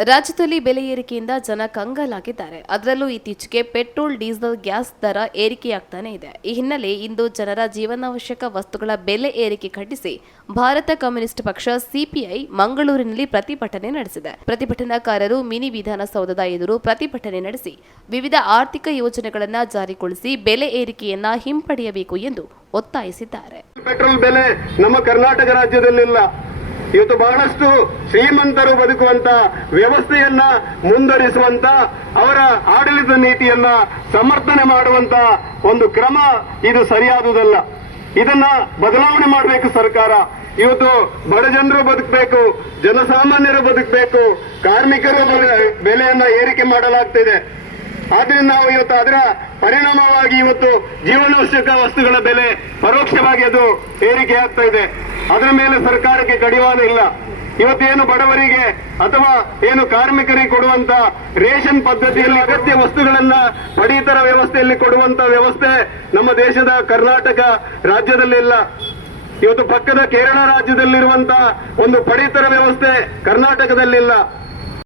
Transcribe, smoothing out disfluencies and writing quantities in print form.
ರಾಜ್ಯದಲ್ಲಿ ಬೆಲೆ ಏರಿಕೆಯಿಂದ ಜನ ಕಂಗಾಲಾಗಿದ್ದಾರೆ. ಅದರಲ್ಲೂ ಇತ್ತೀಚೆಗೆ ಪೆಟ್ರೋಲ್, ಡೀಸೆಲ್, ಗ್ಯಾಸ್ ದರ ಏರಿಕೆಯಾಗ್ತಾನೆ ಇದೆ. ಈ ಹಿನ್ನೆಲೆ ಇಂದು ಜನರ ಜೀವನಾವಶ್ಯಕ ವಸ್ತುಗಳ ಬೆಲೆ ಏರಿಕೆ ಖಂಡಿಸಿ ಭಾರತ ಕಮ್ಯುನಿಸ್ಟ್ ಪಕ್ಷ ಸಿಪಿಐ ಮಂಗಳೂರಿನಲ್ಲಿ ಪ್ರತಿಭಟನೆ ನಡೆಸಿದೆ. ಪ್ರತಿಭಟನಾಕಾರರು ಮಿನಿ ವಿಧಾನಸೌಧದ ಎದುರು ಪ್ರತಿಭಟನೆ ನಡೆಸಿ ವಿವಿಧ ಆರ್ಥಿಕ ಯೋಜನೆಗಳನ್ನು ಜಾರಿಗೊಳಿಸಿ ಬೆಲೆ ಏರಿಕೆಯನ್ನ ಹಿಂಪಡೆಯಬೇಕು ಎಂದು ಒತ್ತಾಯಿಸಿದ್ದಾರೆ. ಪೆಟ್ರೋಲ್ ಬೆಲೆ ನಮ್ಮ ಕರ್ನಾಟಕ ರಾಜ್ಯದಲ್ಲಿಲ್ಲ. ಇವತ್ತು ಬಹಳಷ್ಟು ಶ್ರೀಮಂತರು ಬದುಕುವಂತ ವ್ಯವಸ್ಥೆಯನ್ನ ಮುಂದುವರಿಸುವಂತ ಅವರ ಆಡಳಿತ ನೀತಿಯನ್ನ ಸಮರ್ಥನೆ ಮಾಡುವಂತ ಒಂದು ಕ್ರಮ ಇದು ಸರಿಯಾದುದಲ್ಲ. ಇದನ್ನ ಬದಲಾವಣೆ ಮಾಡಬೇಕು ಸರ್ಕಾರ. ಇವತ್ತು ಬಡ ಜನರು ಬದುಕಬೇಕು, ಜನಸಾಮಾನ್ಯರು ಬದುಕಬೇಕು, ಕಾರ್ಮಿಕರು ಬೆಲೆಯನ್ನ ಏರಿಕೆ ಮಾಡಲಾಗ್ತಿದೆ. ಆದ್ರಿಂದ ನಾವು ಇವತ್ತು ಅದರ ಪರಿಣಾಮವಾಗಿ ಇವತ್ತು ಜೀವನಾವಶ್ಯಕ ವಸ್ತುಗಳ ಬೆಲೆ ಪರೋಕ್ಷವಾಗಿ ಅದು ಏರಿಕೆ ಆಗ್ತಾ ಇದೆ. ಅದರ ಮೇಲೆ ಸರ್ಕಾರಕ್ಕೆ ಕಡಿವಾಣ ಇಲ್ಲ. ಇವತ್ತೇನು ಬಡವರಿಗೆ ಅಥವಾ ಏನು ಕಾರ್ಮಿಕರಿಗೆ ಕೊಡುವಂತ ರೇಷನ್ ಪದ್ಧತಿಯಲ್ಲಿ ಅಗತ್ಯ ವಸ್ತುಗಳನ್ನ ಪಡಿತರ ವ್ಯವಸ್ಥೆಯಲ್ಲಿ ಕೊಡುವಂತ ವ್ಯವಸ್ಥೆ ನಮ್ಮ ದೇಶದ ಕರ್ನಾಟಕ ರಾಜ್ಯದಲ್ಲಿಲ್ಲ. ಇವತ್ತು ಪಕ್ಕದ ಕೇರಳ ರಾಜ್ಯದಲ್ಲಿರುವಂತ ಒಂದು ಪಡಿತರ ವ್ಯವಸ್ಥೆ ಕರ್ನಾಟಕದಲ್ಲಿಲ್ಲ.